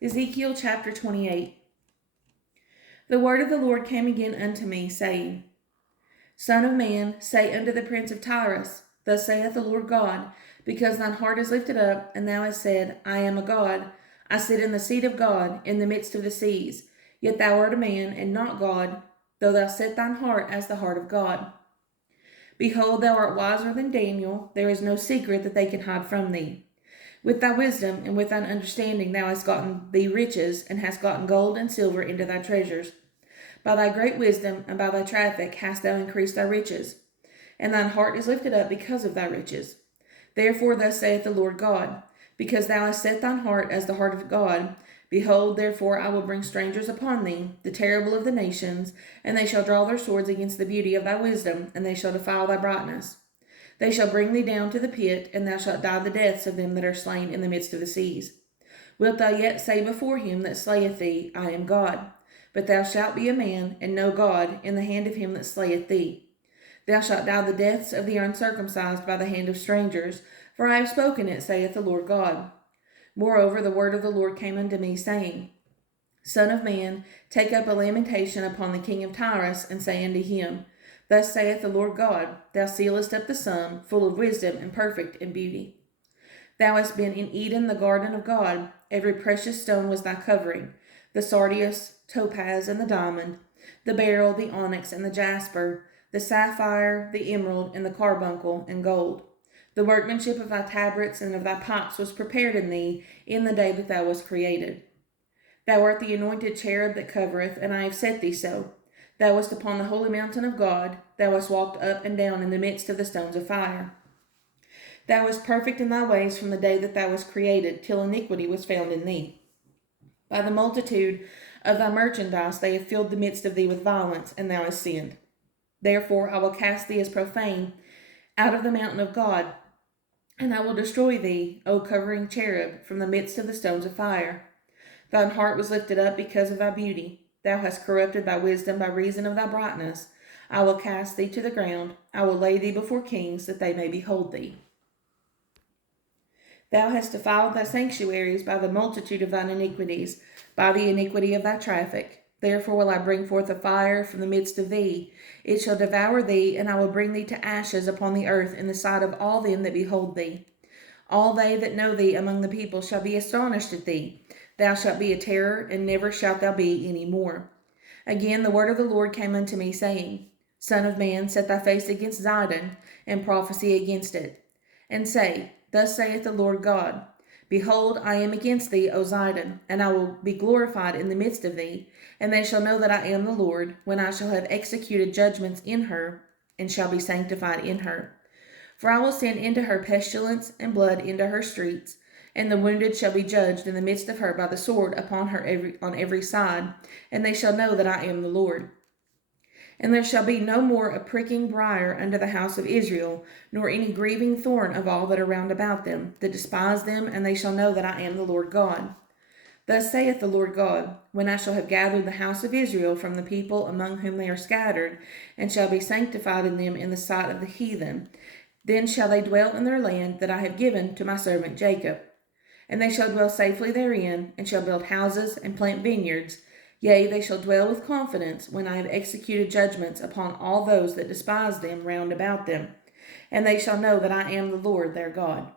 Ezekiel chapter 28. The word of the Lord came again unto me, saying, Son of man, say unto the prince of Tyrus, Thus saith the Lord God, because thine heart is lifted up, and thou hast said, I am a god, I sit in the seat of God, in the midst of the seas. Yet thou art a man, and not God, though thou set thine heart as the heart of God. Behold, thou art wiser than Daniel, there is no secret that they can hide from thee. With thy wisdom and with thine understanding thou hast gotten thee riches, and hast gotten gold and silver into thy treasures. By thy great wisdom and by thy traffic hast thou increased thy riches, and thine heart is lifted up because of thy riches. Therefore thus saith the Lord God, because thou hast set thine heart as the heart of God, behold, therefore I will bring strangers upon thee, the terrible of the nations, and they shall draw their swords against the beauty of thy wisdom, and they shall defile thy brightness. They shall bring thee down to the pit, and thou shalt die the deaths of them that are slain in the midst of the seas. Wilt thou yet say before him that slayeth thee, I am God? But thou shalt be a man, and no God, in the hand of him that slayeth thee. Thou shalt die the deaths of the uncircumcised by the hand of strangers, for I have spoken it, saith the Lord God. Moreover, the word of the Lord came unto me, saying, Son of man, take up a lamentation upon the king of Tyrus, and say unto him, Thus saith the Lord God, Thou sealest up the sum, full of wisdom and perfect in beauty. Thou hast been in Eden, the garden of God. Every precious stone was thy covering, the sardius, topaz, and the diamond, the beryl, the onyx, and the jasper, the sapphire, the emerald, and the carbuncle, and gold. The workmanship of thy tabrets and of thy pipes was prepared in thee in the day that thou wast created. Thou art the anointed cherub that covereth, and I have set thee so. Thou wast upon the holy mountain of God. Thou hast walked up and down in the midst of the stones of fire. Thou wast perfect in thy ways from the day that thou wast created, till iniquity was found in thee. By the multitude of thy merchandise they have filled the midst of thee with violence, and thou hast sinned. Therefore I will cast thee as profane out of the mountain of God, and I will destroy thee, O covering cherub, from the midst of the stones of fire. Thine heart was lifted up because of thy beauty. Thou hast corrupted thy wisdom by reason of thy brightness. I will cast thee to the ground. I will lay thee before kings, that they may behold thee. Thou hast defiled thy sanctuaries by the multitude of thine iniquities, by the iniquity of thy traffic. Therefore will I bring forth a fire from the midst of thee. It shall devour thee, and I will bring thee to ashes upon the earth in the sight of all them that behold thee. All they that know thee among the people shall be astonished at thee. Thou shalt be a terror, and never shalt thou be any more. Again the word of the Lord came unto me, saying, Son of man, set thy face against Zidon, and prophesy against it, and say, Thus saith the Lord God, Behold, I am against thee, O Zidon, and I will be glorified in the midst of thee, and they shall know that I am the Lord, when I shall have executed judgments in her, and shall be sanctified in her. For I will send into her pestilence and blood into her streets, and the wounded shall be judged in the midst of her by the sword upon her on every side, and they shall know that I am the Lord. And there shall be no more a pricking briar unto the house of Israel, nor any grieving thorn of all that are round about them, that despise them, and they shall know that I am the Lord God. Thus saith the Lord God, when I shall have gathered the house of Israel from the people among whom they are scattered, and shall be sanctified in them in the sight of the heathen, then shall they dwell in their land that I have given to my servant Jacob. And they shall dwell safely therein, and shall build houses and plant vineyards. Yea, they shall dwell with confidence when I have executed judgments upon all those that despise them round about them. And they shall know that I am the Lord their God.